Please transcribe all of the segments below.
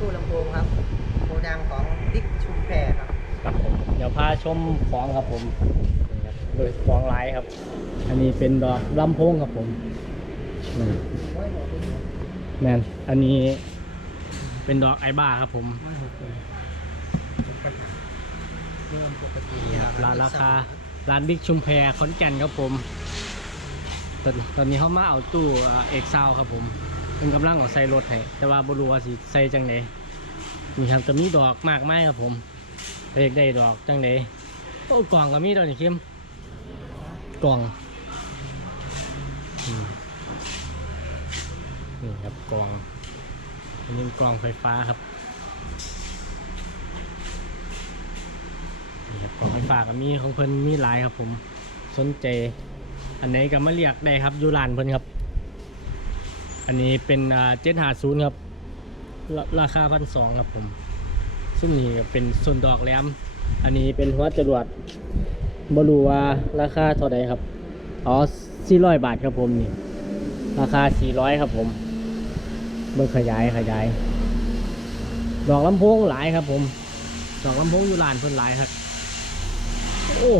ตู้ลำโพงครับโกดังของบิ๊กชุมแพครับ ครับผมเดี๋ยวพาชมของครับผมนี่ครับโดยของไลท์ครับ อันนี้เป็นดอกลำโพงครับผมนี่แมนอันนี้เป็นดอกไอบ้าครับผมเริ่มปกตินี่ครับร้านราคาร้านบิ๊กชุมแพขอนแก่นครับผมตอนตอนนี้เขามาเอาตู้อ่าเอกซาวครับผม เป็นกำลังเอาใส่รถให้แต่ว่าบรัวาสิใส่จังไดนี่ครับจะมีดอกมากมายครับผมเรียกได้ดอกจังไดโอ้กล่องก็มีดอกนี่เข้มกล่องนี่ครับกล่องอันนี้กล่องไฟฟ้าครับนี่ครับของไฟฟ้าก็มีของเพิ่นมีหลายครับผมสนใจ อันไหนก็มาเรียกได้ครับอยู่ร้านเพิ่นครับ อันนี้เป็นเจ็ดหาศูนย์ครับราราคาพันสองครับผมซึ่งนี่เป็นส่วนดอกแหลม อันนี้เป็นหัวจรวดบรูว่าราคาเท่าไหร่ครับ อ๋อสี่ร้อยบาทครับผมนี่ ราคาสี่ร้อยครับผม เบิ่งขยายขยาย ดอกลำโพงหลายครับผม ดอกลำโพงอยู่ร้านเพิ่นหลายครับ โอ้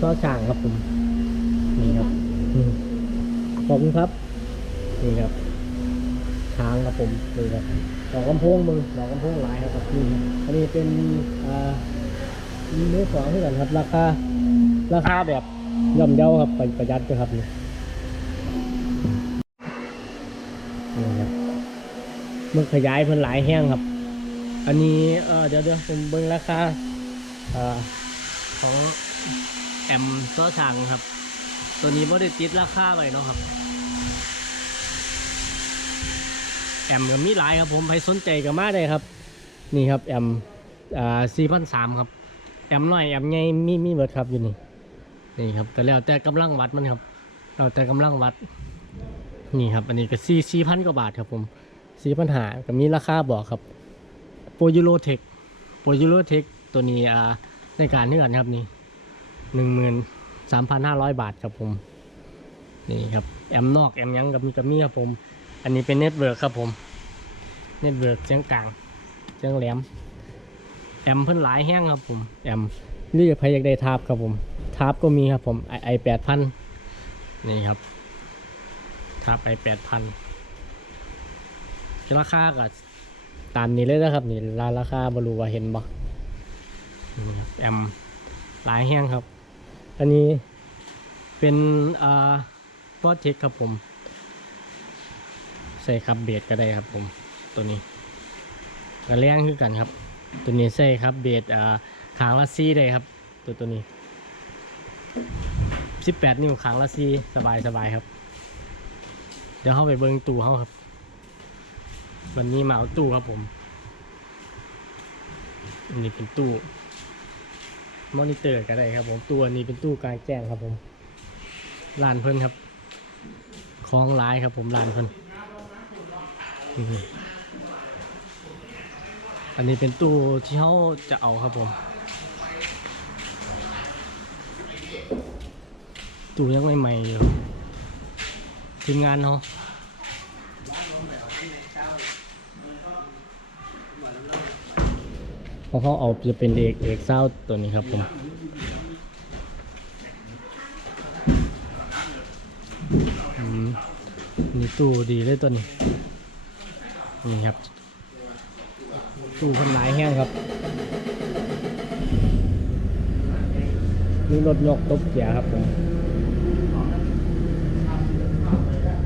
ซอช่างครับผม นี่ครับขอบคุณครับ นี่ครับช้างครับผมนี่ครับดอกลำโพงมึงดอกลำโพงหลายครับนี่อันนี้เป็นอ่าเนื้อสองที่กันครับ ราคาราคาแบบย่อมเยาครับประประหยัดด้วยครับนี่นี่ครับมันขยายเพิ่นหลายแห้งครับ อันนี้เออเดี๋ยวเดี๋ยวผมเบิ่งราคาอของแอมซ้อช่างครับ ตัวนี้บ่ได้ติดราคาไว้เนาะครับ แอมก็มีหลายครับผมใครสนใจก็มาได้ครับ นี่ครับแอมอ่าสี่พันสามครับ แอมน้อยแอมใหญ่มีมีเบิดครับอยู่นี่นี่ครับก็แล้วแต่กำลังวัดมันครับแล้วแต่กำลังวัด นี่ครับ อันนี้ก็สี่สี่พันกว่าบาทครับผมสี่พันหาก็มีราคาบอกครับโปรยูโรเทคโปรยูโรเทคตัวนี้อ่าในการเนื่อนครับนี่หนึ่งหมื่นสามพันห้าร้อยบาทครับผม นี่ครับ แอมนอกแอมยังกับมีกับมีครับผม อันนี้เป็นเน็ตเวิร์กครับผม เน็ตเวิร์กเสียงกลางเสียงแหลม แอมเพิ่นหลายแห้งครับผม แอมเรียกใครอยากได้ทาบครับผมทาบก็มีครับผมไอไอแปดพันนี่ครับทาบไอแปดพันราคาก็ตามนี้เลยนะครับ นี่ราราคาบรูว่าเห็นบ่นี่ครับแอมหลายแห้งครับ อันนี้เป็นอ่าโปรเจกครับผม ส่ครับเบสก็ได้ครับผมตัวนี้กระเลี้ยงคือกันครับ ตัวนี้ใส่ครับเบสอ่าขางละซีได้ครับ ตัวตัวนี้18นิ้วขางละซีสบายสบายครับ เดี๋ยวเข้าไปเบิ้งตู้เขาครับ วันนี้มาเอาตู้ครับผมอันนี้เป็นตู้มอนิเตอร์ก็ได้ครับ ผมตัวนี้เป็นตู้กลางแจ้งครับผมลานเพิ่นครับคล้องลายครับผมลานเพิ่น อันนี้เป็นตู้ที่เขาจะเอาครับผม ตู้ยังใหม่ๆอยู่ทีมงานเขาเพราะเขาเอาจะเป็นเอกเอกเศร้าตัวนี้ครับผมนี่ตู้ดีเลยตัวนี้ นี่ครับตู้คนหลายแห้งครับมีรถยกตบเกียร์ครับผม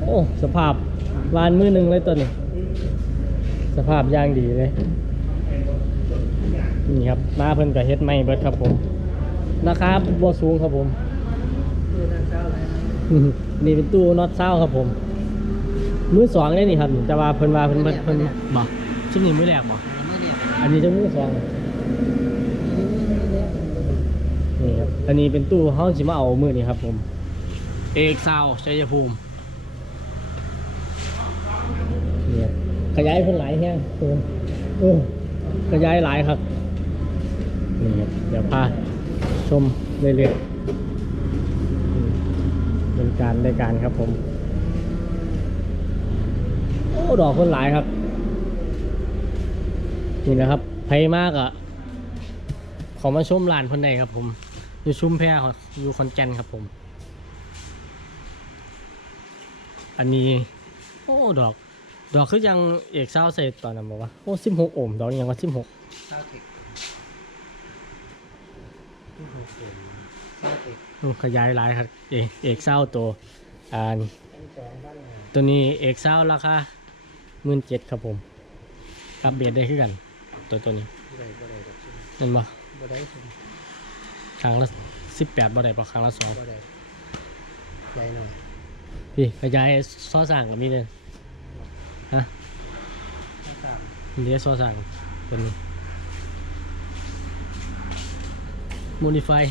โอ้สภาพวานมือหนึ่งเลยตัวนี้ สภาพย่างดีเลยนี่ครับมาเพิ่นกับเฮ็ดไม่เบิดครับผมราคาบ่สูงครับผมนี่เป็นตู้น็อตเศร้าครับผม มือสองเลยนี่ครับแต่ว่าเพิ่นว่าเพิ่นเพิ่นเพิ่นบอกชิ้นนี้มือแรกบอกเมื่อเดียวอันนี้จะมือสองนี่ครับอันนี้เป็นตู้เฮาสิมาเอามือนี่ครับ ผม เอกซาวชัยภูมินี่ครับขยายเพิ่นหลายแห้งเพิ่นเออขยายหลายครับนี่ครับเดี๋ยวพาชมเรื่อยๆอืมเป็นการได้การครับผมโอ้ ดอกเพิ่นหลายครับ นี่นะครับไผมากอะขอมาชมร้านเพิ่นได้ครับ ผมอยู่ชุมแพครับอยู่คอนแก่นครับผม อันนี้โอ้ดอก ดอกคือยังเอกเศร้าใส่ตอนนั้นบอกว่าโอ้สิบหกโอห์มดอกนี้ยังว่าสิบหกเศร้าติดที่หกเดือนเศร้าติดขยายหลายครับเอกเอกเศร้าตัวอ่านี่ทั้งสองบ้านงานตัวนี้เอกเศร้าราคาห มื่นเจ็ดครับผมกับเบียดได้คือกัน ตัวตัวนี้บ่ได้บ่ได้แบบชิ้นเห็นปะบ่ได้ชิ้นครั้งละสิบแปดบ่ได้ปะครั้งละสองบ่ได้ใหญ่หน่อยพี่ขยายซอสั่งกับมีเลยฮะทั้งสามมีเดียซอสั่งตัวนี้มูนิฟาย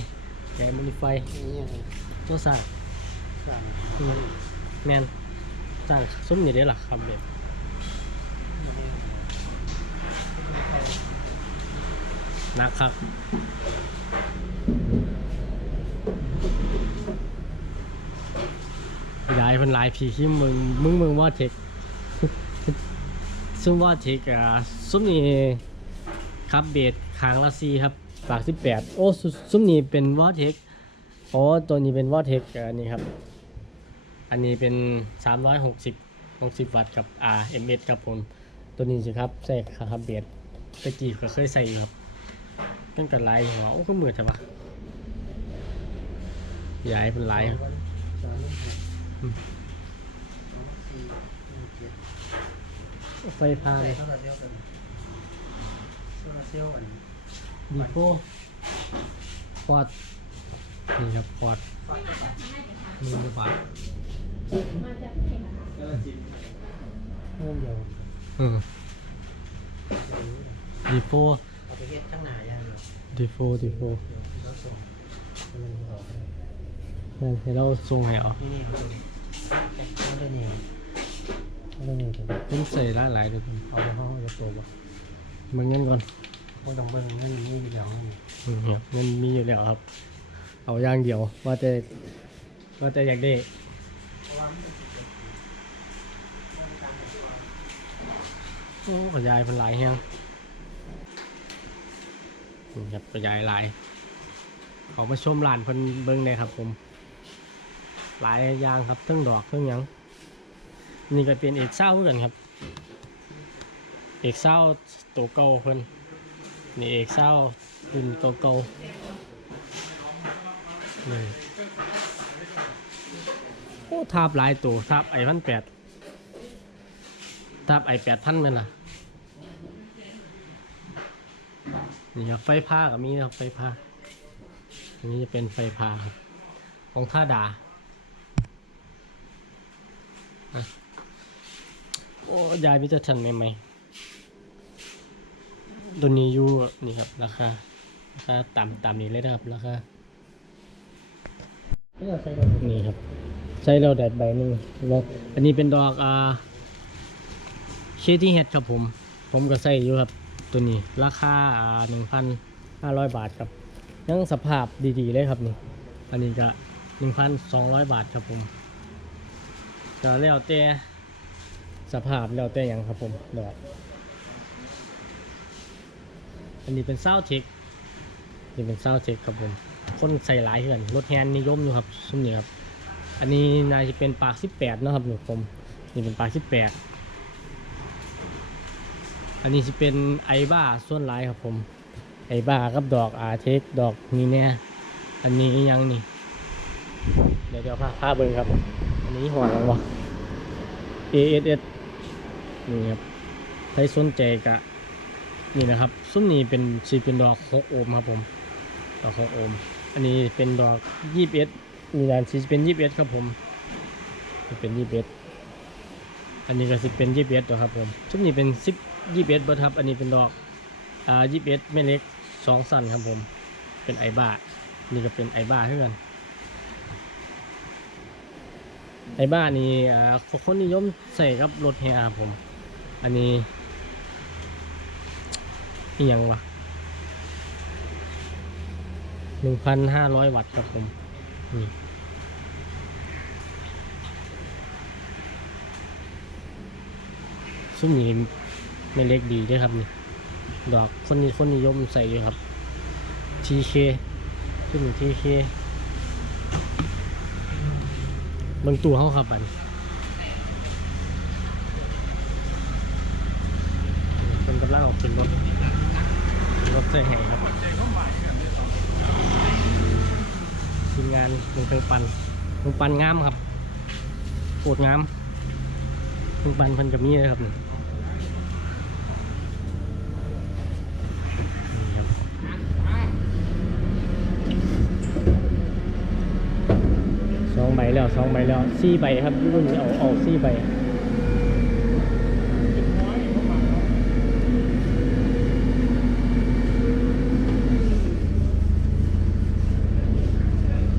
แกมูนิฟายนี่ยังไงซอสั่งสามแมนสั่งซุ้มนี่ได้หรอครับเด็ด มาให้เอามา นักครับยายเพิ่นหลายพีขี้มึงมึงมึงว่าเทคซุ่มว่าเทคอะซุ่มนี่ครับเบสคางละซีครับปากสิบแปดโอ้ซุ่มนี่เป็นวอเทคอ๋อตัวนี้เป็นวอเทคอันนี้ครับ อันนี้เป็นสามร้อยหกสิบหกสิบวัตต์กับ RMS ครับผม ตัวนี้สิครับใส่ครับเบสตะกี้ก็เคยใส่ครับ ตั้งแต่ไลน์หัวโอ้ก็เหมือนแต่ว่าย้ายเป็นไลน์ครับสามหนึ่งหกอืมสองสี่หนึ่งเจ็ดไฟพาใส่เลยโซลาร์เซลล์กันโซลาร์เซลล์อันดีโฟพอร์ดนี่ครับพอร์ดมือขวาเพิ่มเดียวอืมดีโฟ เอาไปเฮ็ดข้างหน้าอย่างเดียวดีโฟดีโฟเดี๋ยวแล้วส่งให้มันออกนั่นให้เราส่งให้เอานี่นี่เขาดูเขาได้เนี่ยเขาได้เนี่ยผมใส่หลายหลายๆเดี๋ยวผมเอาไปเขาจะตัวบ่เบิ่งเงินก่อนพวกต้องเบิ่งเงินนี่เดี๋ยวอืมครับเงินมีอยู่แล้วครับ เอาอย่างเดียวว่าแต่ว่าแต่อยากได้โอ้ขยายเป็นหลายแฮง นี่ครับขยายหลายขามาชมร้านเพิ่นเบิ่งเลยครับผมหลายยางครับทั้งดอกทั้งยังนี่ก็เป็นเอกเศร้าเหมือนกันครับ เอกเศร้าตัวเก่าเพิ่นนี่เอกเศร้ารุ่นเก่านี่โอ้ทาบหลายตัวทาบไอพันแปดทาบไอแปดพันเลยล่ะ นี่ครับไฟผ้ากับมีนะครับไฟผ้าอันนี้จะเป็นไฟผ้าครับของท่าดาโอ้ยายพิจารณาใหม่ๆตัวนี้อยู่นี่ครับราคาราคาต่ำต่ำนี้เลยนะครับราคาไม่เอาใส่เรานี่ครับ ใช้เราแดดใบหนึ่งแล้วอันนี้เป็นดอกอ่าเคที่เฮดครับผม ผมก็ใส่อยู่ครับ ตัวนี้ราคาอ่าหนึ่งพันห้าร้อยบาทครับยังสภาพดีๆเลยครับนี่อันนี้ก็หนึ่งพันสองร้อยบาทครับผมก็แล้วแต่สภาพแล้วแต่อย่างครับผมดอกอันนี้เป็นเศร้าเทคนี่เป็นเศร้าเทคครับผมคนใส่หลายเหือนรถแฮนนิยมอยู่ครับซุ้มนี้ครับอันนี้น่าจะเป็นปากสิบแปดนะครับหนูผมนี่เป็นปากสิบแปด อันนี้จะเป็นไอบ้าส่วนหลายครับผม ไอบ้ากับดอกอาเทคดอกนี่เนี่ยอันนี้ยังนี่ เดี๋ยวเดี๋ยวพาพาเบิ้งครับ อันนี้หัวอะไรวะ ASS นี่ครับใครสนใจกะนี่นะครับ ซุ้มนี้เป็นสีเป็นดอก6โอห์มครับผม ดอก6โอห์ม อันนี้เป็นดอก21มีด้านสีเป็น21ครับผมนี่เป็น21อันนี้ก็สิเป็น21ตัวครับผมซุ้มนี้เป็น 10 21เบิดครับ อันนี้เป็นดอก อ่า21แม่เล็กสองสันครับผม เป็นไอบ้า นี่ก็เป็นไอบ้าเท่ากัน ไอบ้านี่อ่าคนนิยมใส่กับรถแฮครับผม อันนี้นี่ยังวะหนึ่งพันห้าร้อยวัตต์ครับผมนี่ซุ้มนี้ ไม่เล็กดีด้วยครับนี่ดอกคนนี้คนนิยมใส่อยู่ครับ TK ขึ้นอยู่ TK บางตัวเขาครับบันเป็นกำลังออกขึ้นรถรถใส่แห่ครับทีมงานลงเครื่องปันลงปันงามครับโคตรงามเครื่องปันพันกับมีเลยครับนี่นี่ครับสองใบ แล้วสองใบแล้วสี่ใบครับรุ่นนี้เอาเอาสี่ใบ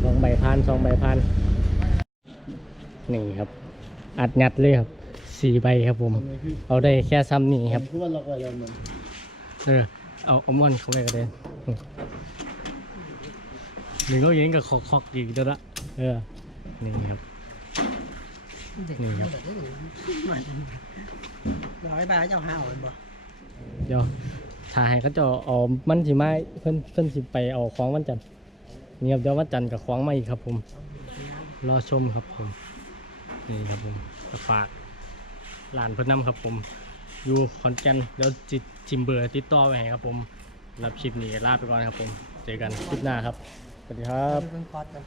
สองใบพันสองใบพันนี่ครับ อัดงัดเลยครับสี่ใบครับผม เอาได้แค่ซ้ำนี่ครับคือว่าล็อกไว้แล้วมันเออเอาเอามอนเข้าไปก็ได้หนึ่งก็ยิงกับคอกคอกอีกเด้อละเออ นี่ครับ นี่ครับ ร้อยบาทเจ้าห้าเอาบ่เดี๋ยวถ่ายให้เขาจะเอามันสิมาเพิ่นเพิ่นสิไปเอาของวันจันทร์นี่ครับเดี๋ยววันจันทร์กับของมาอีกครับ ผม รอชมครับผม นี่ครับผมก็ฝากหลานเพิ่นนำครับผม อยู่ขอนแก่นเดี๋ยวจิจิมเบอร์ติดต่อไว้ให้ครับผมรับคลิปนี้ลาไปก่อนครับผม เจอกันคลิปหน้าครับ สวัสดีครับ เพิ่งคอร์สกัน